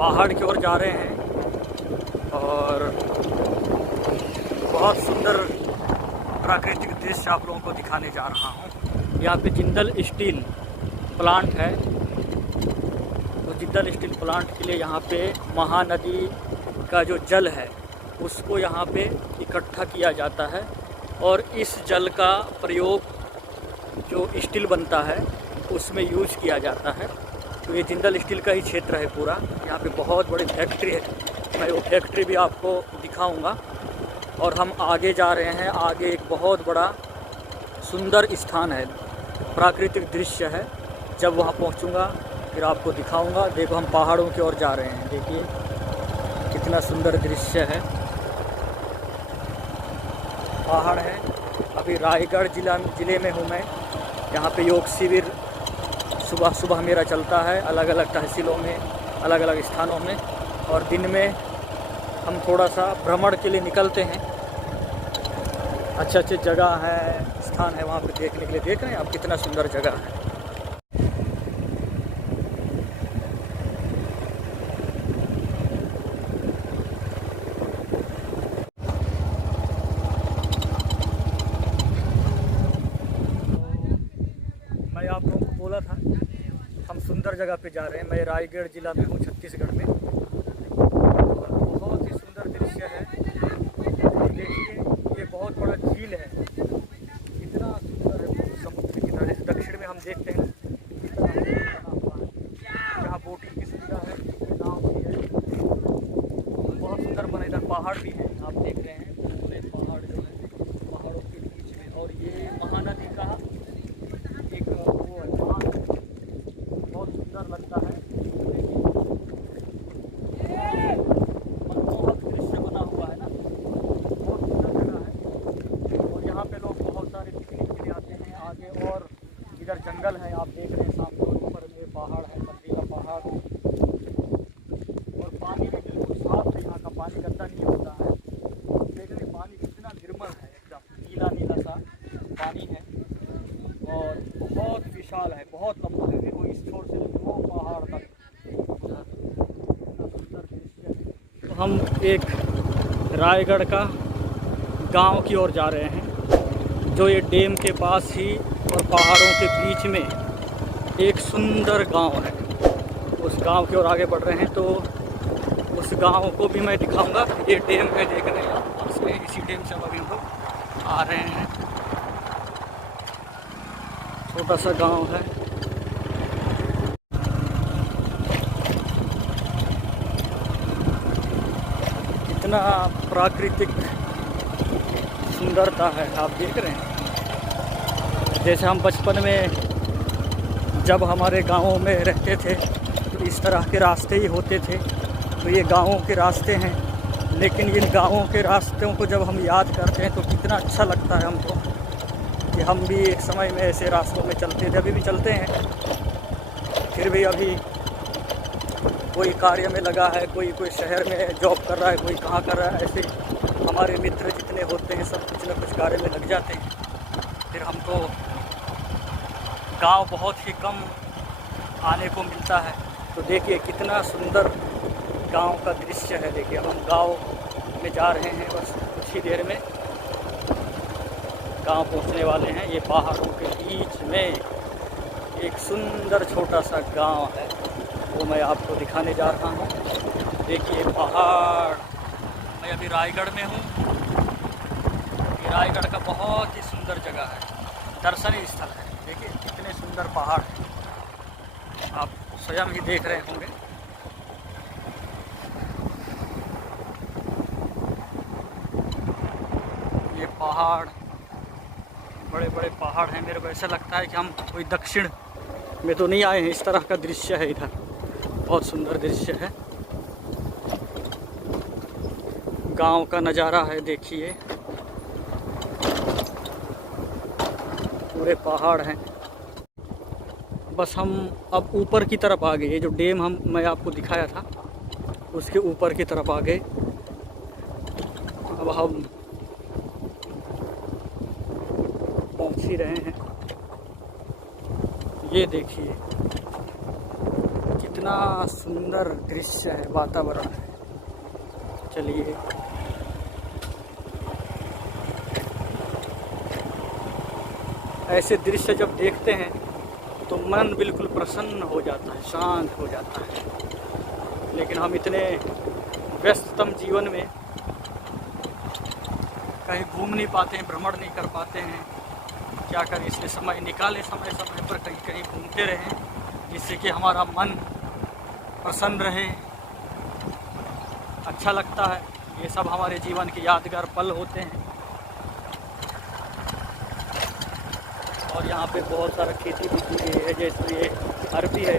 पहाड़ की ओर जा रहे हैं और बहुत सुंदर प्राकृतिक दृश्य आप लोगों को दिखाने जा रहा हूँ। यहाँ पे जिंदल स्टील प्लांट है। तो जिंदल स्टील प्लांट के लिए यहाँ पे महानदी का जो जल है उसको यहाँ पे इकट्ठा किया जाता है और इस जल का प्रयोग जो स्टील बनता है उसमें यूज किया जाता है। तो ये जिंदल स्टील का ही क्षेत्र है पूरा। यहाँ पे बहुत बड़ी फैक्ट्री है, मैं वो फैक्ट्री भी आपको दिखाऊंगा। और हम आगे जा रहे हैं, आगे एक बहुत बड़ा सुंदर स्थान है, प्राकृतिक दृश्य है। जब वहाँ पहुँचूँगा फिर आपको दिखाऊंगा। देखो हम पहाड़ों की ओर जा रहे हैं, देखिए कितना सुंदर दृश्य है। पहाड़ है। अभी रायगढ़ ज़िले में हूँ मैं। यहाँ पे योग शिविर सुबह सुबह मेरा चलता है, अलग अलग तहसीलों में, अलग अलग स्थानों में। और दिन में हम थोड़ा सा भ्रमण के लिए निकलते हैं। अच्छे अच्छे जगह है, स्थान है वहाँ पे देखने के लिए। देख रहे हैं आप कितना सुंदर जगह है। मैं आप लोगों को बोला था हम सुंदर जगह पे जा रहे हैं। मैं रायगढ़ ज़िला में हूँ, छत्तीसगढ़ में। और बहुत ही सुंदर दृश्य है। देखिए ये बहुत बड़ा झील है, कितना सुंदर है। समुद्र की तरह दक्षिण में हम देखते हैं कितना बना हुआ है। यहाँ बोटिंग की सुविधा है, नाव भी है, बहुत सुंदर बना। इधर पहाड़ भी है, आप देख रहे हैं पूरे पहाड़ जो है पहाड़ों के बीच में। और ये महानदी का एक वो है, बहुत सुंदर लगता है। मनमोहक दृश्य बना हुआ है ना, बहुत सुंदर जगह है। और यहाँ पे लोग बहुत सारे पिकनिक के लिए आते हैं। आगे और इधर जंगल है, आप देख रहे हैं सामने। और ऊपर में पहाड़ है, पथरीला पहाड़। और पानी भी बिल्कुल साफ है, यहाँ का पानी गंदा नहीं होता है। आप देख रहे हैं पानी कितना निर्मल है, एकदम नीला नीला सा पानी है। और बहुत विशाल है, बहुत लंबा है। देखो इस छोर से वो पहाड़ तक, कितना सुंदर दृश्य है। तो हम एक रायगढ़ का गांव की ओर जा रहे हैं, जो ये डैम के पास ही और पहाड़ों के बीच में एक सुंदर गांव है। उस गांव की ओर आगे बढ़ रहे हैं। तो उस गांव को भी मैं दिखाऊंगा। ये डैम में देख रहे हैं, इसमें इसी डैम से हम अभी लोग आ रहे हैं। छोटा सा गांव है। कितना प्राकृतिक सुंदरता है, आप देख रहे हैं। जैसे हम बचपन में जब हमारे गांवों में रहते थे तो इस तरह के रास्ते ही होते थे। तो ये गांवों के रास्ते हैं, लेकिन इन गांवों के रास्तों को जब हम याद करते हैं तो कितना अच्छा लगता है हमको कि हम भी एक समय में ऐसे रास्तों में चलते थे। अभी भी चलते हैं, फिर भी अभी कोई कार्य में लगा है, कोई शहर में जॉब कर रहा है, कोई कहाँ कर रहा है। ऐसे हमारे मित्र जितने होते हैं सब कुछ न कुछ कार्य में लग जाते हैं। फिर हमको गांव बहुत ही कम आने को मिलता है। तो देखिए कितना सुंदर गांव का दृश्य है। देखिए हम गांव में जा रहे हैं, बस कुछ ही देर में गांव पहुंचने वाले हैं। ये पहाड़ों के बीच में एक सुंदर छोटा सा गांव है, वो मैं आपको दिखाने जा रहा हूं। देखिए पहाड़। मैं अभी रायगढ़ में हूं। ये रायगढ़ का बहुत ही सुंदर जगह है, दर्शनीय स्थल है। देखिए कितने सुंदर पहाड़ हैं, आप स्वयं ही देख रहे होंगे। ये पहाड़, बड़े बड़े पहाड़ हैं। मेरे को ऐसा लगता है कि हम कोई दक्षिण में तो नहीं आए हैं। इस तरह का दृश्य है इधर, बहुत सुंदर दृश्य है। गांव का नज़ारा है, देखिए पूरे पहाड़ हैं। बस हम अब ऊपर की तरफ आ गए। ये जो डैम मैं आपको दिखाया था उसके ऊपर की तरफ आ गए। अब हम पहुंच ही रहे हैं। ये देखिए कितना सुंदर दृश्य है, वातावरण है। चलिए ऐसे दृश्य जब देखते हैं तो मन बिल्कुल प्रसन्न हो जाता है, शांत हो जाता है। लेकिन हम इतने व्यस्ततम जीवन में कहीं घूम नहीं पाते हैं, भ्रमण नहीं कर पाते हैं। क्या करें, इसलिए समय निकाले, समय समय पर कहीं कहीं घूमते रहें, जिससे कि हमारा मन प्रसन्न रहे, अच्छा लगता है। ये सब हमारे जीवन के यादगार पल होते हैं। और यहाँ पे बहुत सारा खेती भी की गई है, जैसे ये अरबी है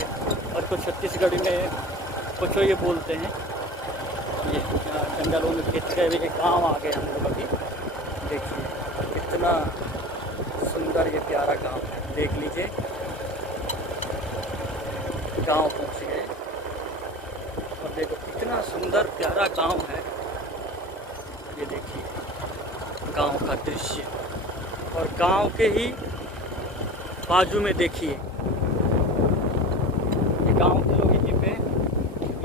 और कुछ छत्तीसगढ़ी में कुछ ये बोलते हैं। ये जंगलों में खेती का एक गाँव आ गए हम लोग अभी। देखिए कितना सुंदर ये प्यारा गाँव है, देख लीजिए। गाँव पहुँच गए और देखो कितना सुंदर प्यारा गाँव है। ये देखिए गाँव का दृश्य, और गांव के ही बाजू में देखिए ये गांव के लोग यहीं पे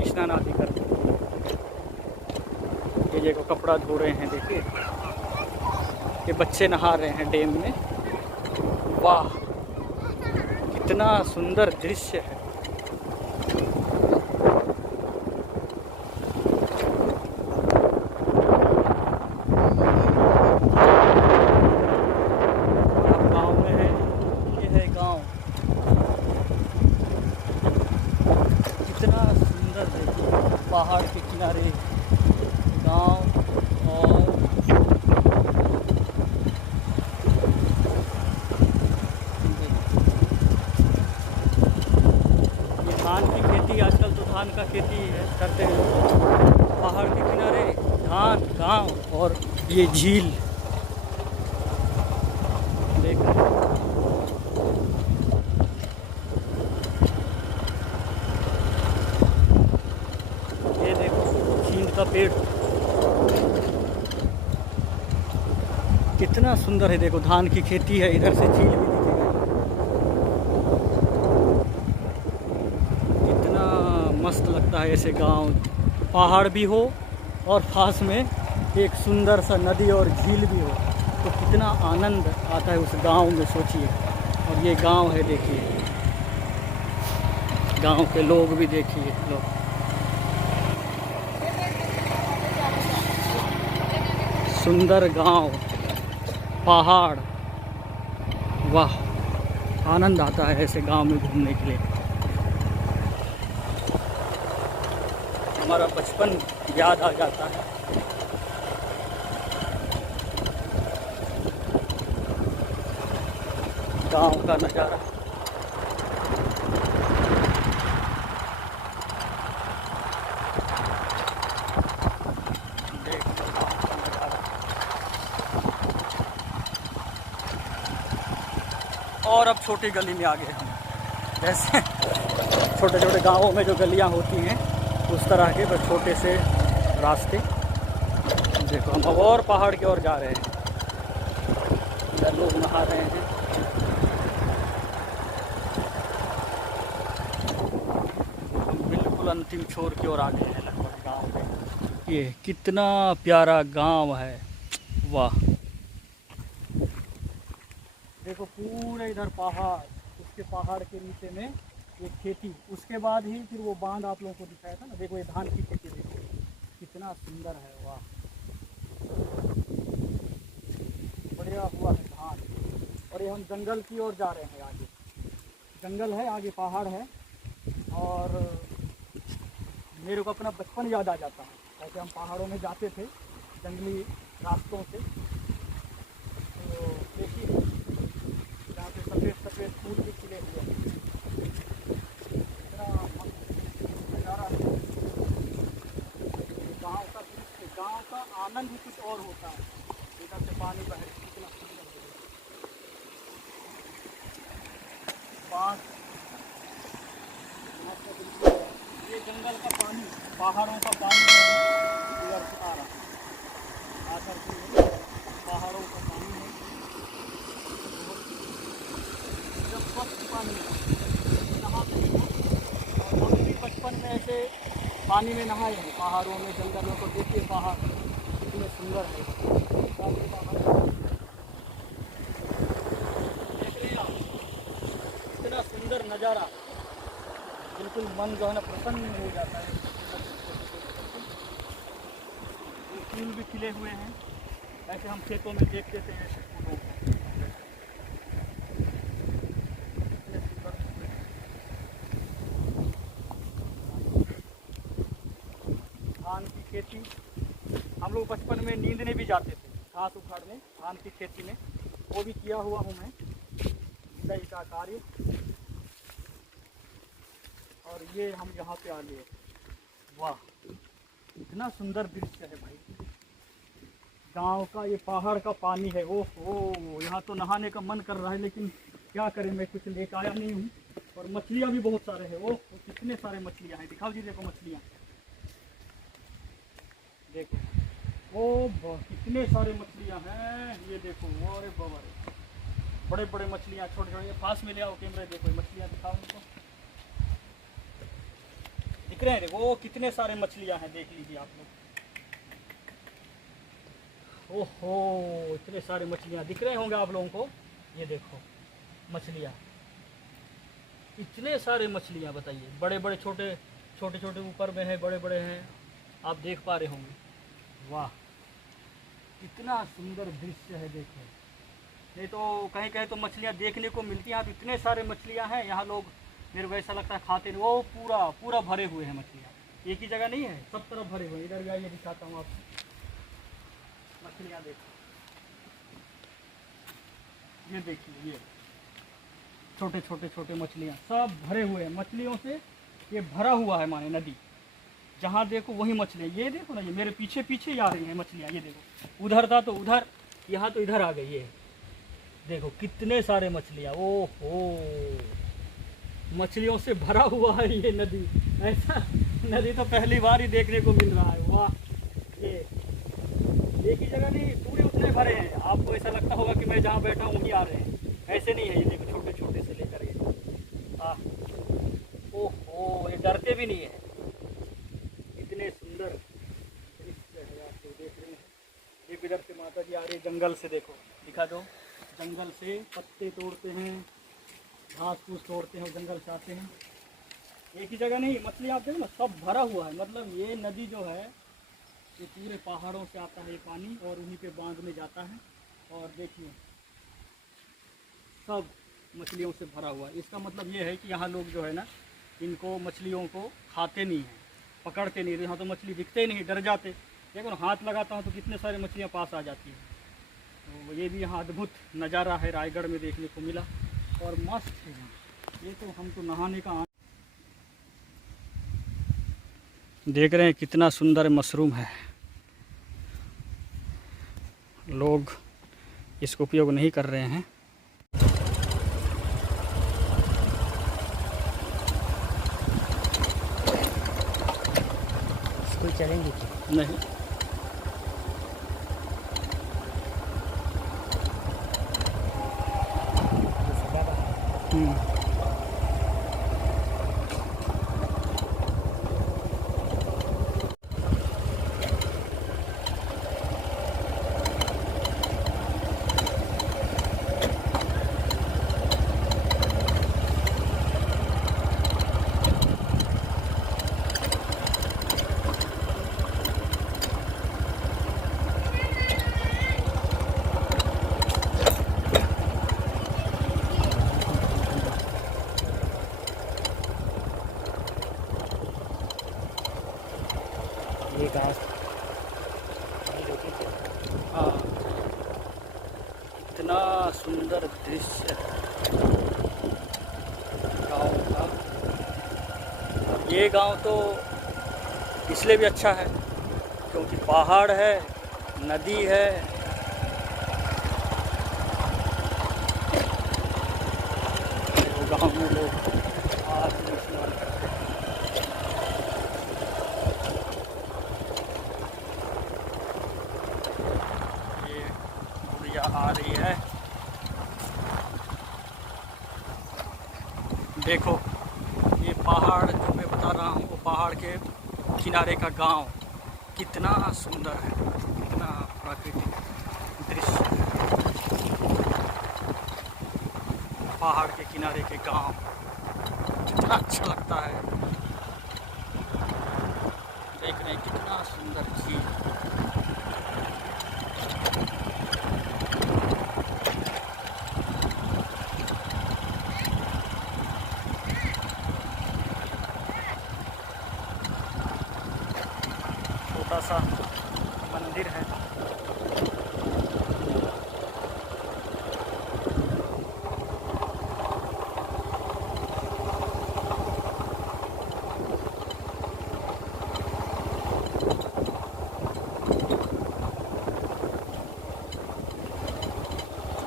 स्नान आदि करते हैं। ये देखो कपड़ा धो रहे हैं, देखिए ये बच्चे नहा रहे हैं डैम में। वाह कितना सुंदर दृश्य है। कितना सुंदर देखिए, पहाड़ के किनारे गांव। और ये धान की खेती, आजकल तो धान का खेती है करते हैं लोग। पहाड़ के किनारे धान, गांव और ये झील देख रहे हैं। का पेड़ कितना सुंदर है, देखो धान की खेती है, इधर से झील भी दिखेगा। कितना मस्त लगता है ऐसे गांव, पहाड़ भी हो और पास में एक सुंदर सा नदी और झील भी हो, तो कितना आनंद आता है उस गांव में, सोचिए। और ये गांव है, देखिए गांव के लोग भी देखिए, लोग सुंदर गांव, पहाड़। वाह आनंद आता है ऐसे गांव में घूमने के लिए। हमारा बचपन याद आ जाता है। गांव का नज़ारा और अब छोटी गली में आ गए हम। जैसे छोटे छोटे गांवों में जो गलियां होती हैं उस तरह के बस छोटे से रास्ते। देखो हम अब और पहाड़ की ओर जा रहे हैं, इधर लोग नहा रहे हैं। बिल्कुल अंतिम छोर की ओर आ गए हैं लगभग गाँव में। ये कितना प्यारा गांव है, वाह। देखो पूरे इधर पहाड़, उसके पहाड़ के नीचे में ये खेती, उसके बाद ही फिर वो बांध आप लोगों को दिखाया था ना। देखो ये धान की खेती, देखो कितना सुंदर है, वाह बढ़िया हुआ है धान। और ये हम जंगल की ओर जा रहे हैं, आगे जंगल है, आगे पहाड़ है। और मेरे को अपना बचपन याद आ जाता है, ऐसे हम पहाड़ों में जाते थे जंगली रास्तों से। तो देखिए यहाँ पे सफ़ेद सफ़ेद फूल भी खिले हुए हैं, इतना नज़ारा है। गाँव का आनंद ही कुछ और होता है। इधर से पानी बह रहा है, कितना सुंदर है। बाँस, ये जंगल का पानी, पहाड़ों का पानी इधर से आ रहा है, आकर के पहाड़ों का पानी है। जब स्वच्छ पानी नहाते हैं और हम भी बचपन में ऐसे पानी में नहाए हैं, पहाड़ों में, जंगलों को देखिए, पहाड़ कितने सुंदर है। देख रहे हैं आप, इतना सुंदर नज़ारा, बिल्कुल मन जो है ना प्रसन्न हो जाता है। ये फूल भी खिले हुए हैं, ऐसे हम खेतों में देखते थे ऐसे फूलों को। धान की खेती, हम लोग बचपन में नींदने भी जाते थे घास उखाड़ने, धान की खेती में, वो भी किया हुआ हूँ मैं, निदाई का कार्य। और ये हम यहाँ पे आ गए, वाह इतना सुंदर दृश्य है भाई। गांव का ये पहाड़ का पानी है, ओहो, यहाँ तो नहाने का मन कर रहा है, लेकिन क्या करें, मैं कुछ लेकर आया नहीं हूँ। और मछलियाँ भी बहुत सारे हैं, ओह कितने सारे मछलियाँ हैं, दिखाओ जी, देखो मछलियाँ, देखो, ओ कितने सारे मछलियाँ हैं, ये देखो, अरे बाबा रे, बड़े बड़े मछलियाँ, छोटे छोटे, पास में ले आओ कैमरे, देखो मछलियाँ दिखाओ उनको, दिख रहे हैं, देखो वो कितने सारे मछलियाँ हैं, देख लीजिए आप लोग, ओहो इतने सारे मछलियाँ दिख रहे होंगे आप लोगों को, ये देखो मछलियाँ, इतने सारे मछलियाँ, बताइए, बड़े बड़े, छोटे छोटे छोटे ऊपर में है, बड़े बड़े हैं, आप देख पा रहे होंगे, वाह कितना सुंदर दृश्य है, देखो। नहीं तो कहीं कहीं तो मछलियाँ देखने को मिलती हैं, अब इतने सारे मछलियाँ हैं यहाँ, लोग मेरे को ऐसा लगता है खाते नहीं, वो पूरा पूरा भरे हुए हैं मछलियाँ, एक ही जगह नहीं है, सब तरफ भरे हुए हैं। इधर भी आइए, दिखाता हूँ आपको, मछलियाँ देखो, ये देखिए, ये छोटे छोटे छोटे मछलियाँ सब भरे हुए हैं मछलियों से, ये भरा हुआ है माने नदी, जहाँ देखो वही मछलियाँ, ये देखो ना, ये मेरे पीछे पीछे ही आ रही हैं मछलियाँ, ये देखो, उधर था तो उधर, यहाँ तो इधर आ गई, ये देखो कितने सारे मछलियाँ, ओहो मछलियों से भरा हुआ है ये नदी, ऐसा नदी तो पहली बार ही देखने को मिल रहा है, वाह। ये एक ही जगह नहीं, पूरे उतने भरे हैं, आपको ऐसा लगता होगा कि मैं जहाँ बैठा हूँ वहीं आ रहे हैं, ऐसे नहीं है, ये देखो छोटे छोटे से लेकर ये, ओहो ये डरते भी नहीं है, इतने सुंदर दृश्य है, आप तो देख रहे हैं। ये इधर से माता जी आ रही है जंगल से, देखो दिखा दो, जंगल से पत्ते तोड़ते हैं, घास फूस तोड़ते हैं, जंगल से आते हैं, एक ही जगह नहीं, मछली आप देखो ना, सब भरा हुआ है, मतलब ये नदी जो है ये पूरे पहाड़ों से आता है ये पानी, और उन्हीं पे बांध में जाता है, और देखिए सब मछलियों से भरा हुआ है। इसका मतलब ये है कि यहाँ लोग जो है ना, इनको मछलियों को खाते नहीं हैं, पकड़ते नहीं, यहाँ तो मछली दिखते ही नहीं, डर जाते, देखो ना हाथ लगाता हूँ तो कितने सारे मछलियाँ पास आ जाती हैं। तो ये भी यहाँ अद्भुत नज़ारा है, रायगढ़ में देखने को मिला, और मस्त है यहाँ। ये तो हमको नहाने का देख रहे हैं, कितना सुंदर मशरूम है, लोग इसको उपयोग नहीं कर रहे हैं। कोई चलेंगे नहीं, ये कहाँ हाँ इतना सुंदर दृश्य गाँव का। और ये गांव तो इसलिए भी अच्छा है क्योंकि पहाड़ है, नदी है, गांव में लोग आज भी स्नान करते हैं। ये गुड़िया आ रही है, देखो ये पहाड़ जो मैं बता बता रहा हूँ वो पहाड़ के किनारे का गांव कितना सुंदर है, कितना प्राकृतिक दृश्य है। पहाड़ के किनारे के गांव कितना अच्छा लगता है। देख रहे हैं कितना सुंदर झील। छोटा सा मंदिर है।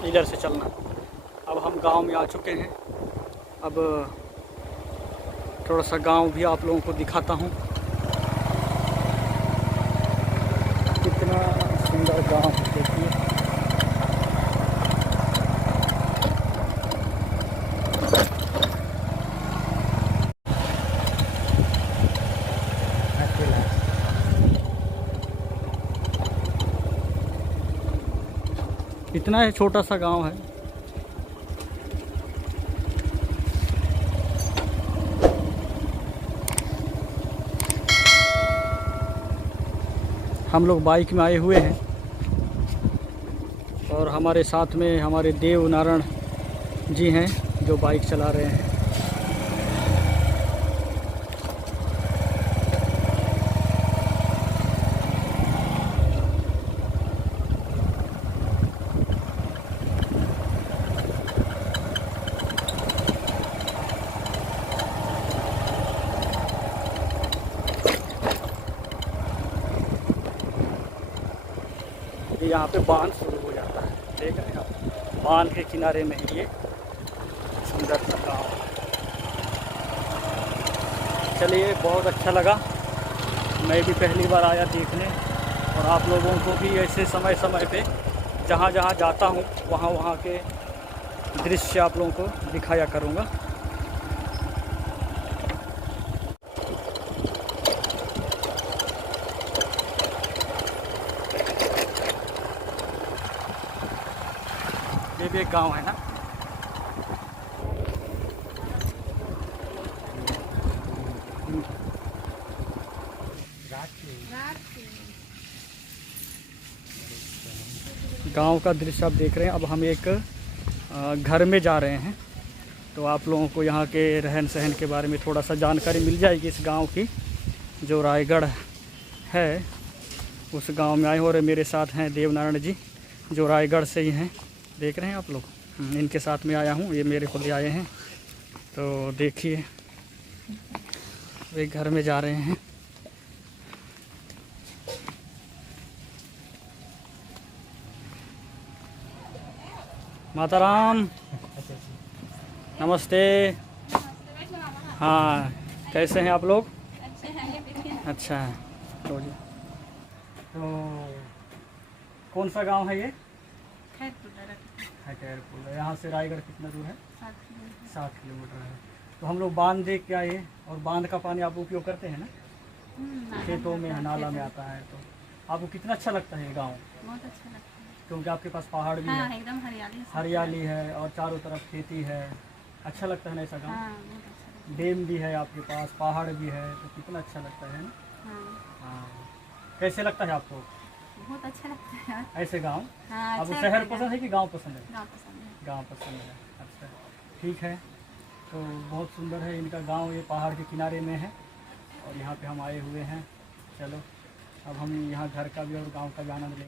इधर से चलना। अब हम गांव में आ चुके हैं। अब थोड़ा सा गांव भी आप लोगों को दिखाता हूं। कितना सुंदर गांव है, देखिए। इतना ही छोटा सा गांव है। हम लोग बाइक में आए हुए हैं और हमारे साथ में हमारे देव नारायण जी हैं जो बाइक चला रहे हैं। यहाँ पे बांध शुरू हो जाता है, देख रहे हैं आप। बांध के किनारे में ही ये सुंदर सा गाँव। चलिए, बहुत अच्छा लगा। मैं भी पहली बार आया देखने, और आप लोगों को भी ऐसे समय समय पे जहाँ जहाँ जाता हूँ वहाँ के दृश्य आप लोगों को दिखाया करूँगा। ये भी एक गांव है ना। गांव का दृश्य आप देख रहे हैं। अब हम एक घर में जा रहे हैं, तो आप लोगों को यहाँ के रहन सहन के बारे में थोड़ा सा जानकारी मिल जाएगी इस गांव की। जो रायगढ़ है उस गांव में आए हो, और मेरे साथ हैं देव नारायण जी जो रायगढ़ से ही हैं। देख रहे हैं आप लोग, इनके साथ में आया हूँ, ये मेरे को ले आए हैं। तो देखिए, वे घर में जा रहे हैं। माता राम, नमस्ते। हाँ, कैसे हैं आप लोग? अच्छा है। तो कौन सा गांव है ये? खैरपुर। यहाँ से रायगढ़ कितना दूर है? 7 किलोमीटर है। तो हम लोग बांध देख के आए, और बांध का पानी आप उपयोग करते हैं ना? खेतों में, नाला में आता है। तो आपको कितना अच्छा लगता है ये गांव? बहुत अच्छा लगता है, क्योंकि आपके पास पहाड़ भी है, एकदम हरियाली है, और चारों तरफ खेती है। अच्छा लगता है ना ऐसा गाँव? बहुत अच्छा। डैम भी है आपके पास, पहाड़ भी है, तो कितना अच्छा लगता है ना? हाँ। कैसे लगता है आपको? बहुत अच्छा लगता है ऐसे गांव? आपको अच्छा शहर पसंद है कि गांव पसंद है? गाँव पसंद है। गांव पसंद है। अच्छा, ठीक है। तो बहुत सुंदर है इनका गांव, ये पहाड़ के किनारे में है, और यहाँ पे हम आए हुए हैं। चलो, अब हम यहाँ घर का भी और गांव का भी आनंद लेंगे।